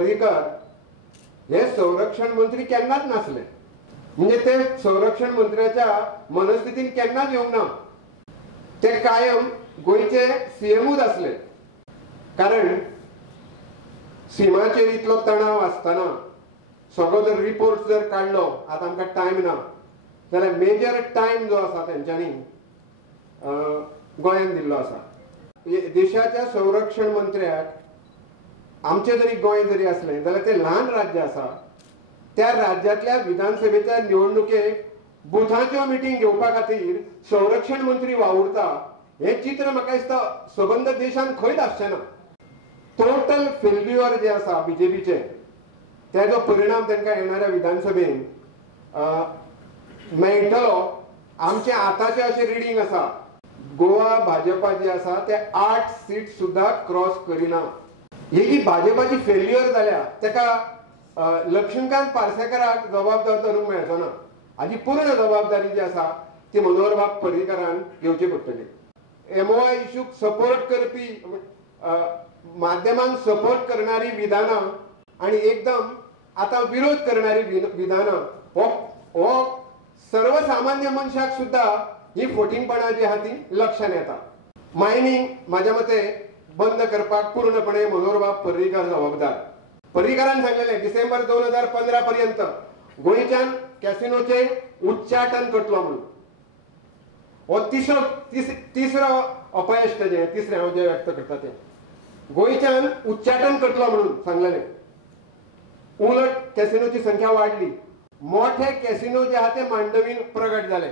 पर्रीकर हे संरक्षण मंत्री केन्नाच नासले, म्हणजे ते संरक्षण मंत्र्याच्या मनस्थितीन केन्नाच येवंक ना। ते कायम गोयचे सीएमूच आसले, कारण सीमाचेर इतलो तणाव आसतना सगळो जर रिपोर्ट जर काढलो, आता आमकां टायम ना जाल्यार मेजर टायम जो आसा तेंच्यांनी गोंयांत दिल्लो आसा। देशाच्या संरक्षण मंत्र्याक आमचे जरी गोंय जरी असलें जाल्यार ते ल्हान राज्य आसा, त्या राज्यांतल्या विधानसभेच्या निवडणुकेक बुथांच्यो मिटींग घेवपा खातीर संरक्षण मंत्री वावुरता, हे चित्र म्हाका दिसता सबंद देशान खंयच आसचें ना। टोटल फेल्युअर जे आसा बीजेपीचे, तेजो परिणाम तांकां येणाऱ्या विधानसभेन मेळटलो। आमचे आतांचे अशें रिडींग आसा, गोवा भाजपा जे आसा ते 8 सीट सुद्धा क्रॉस करिना। ही जी भाजपाची फेल्युअर जाल्या तेका लक्ष्मीकांत पार्सेकराक जबाबदार धरूंक मेळचो ना। हाजी पूर्ण जबाबदारी जी आसा ती मनोहर बाब पर्रीकरान घेवची पडटली। MOI इशूक सपोर्ट करपी माध्यमांक सपोर्ट करणारी विधानां आणि एकदम आता विरोध करणारी विधानां हो सर्वसामान्य मनशाक सुद्धा ही फोटिंगपणां जी आहा ती लक्षात येता। मायनिंग म्हाज्या मते बंद करपाक पूर्णपणे मनोहर बाब पर्रीकर जबाबदार। पर्रीकरान सांगलेलें डिसेंबर 2015 पर्यंत गोंयच्यान कॅसिनोचे उच्चाटन करतलो म्हणून। हो तिसरो अपयश तेजें, तिसरें हांव जें व्यक्त करता तें गोंयच्यान उच्चाटन करतलो म्हणून सांगलेलें। उलट कॅसिनोची संख्या वाडली, मोठे कॅसिनो जे आहा ते मांडवीन प्रगट जाले।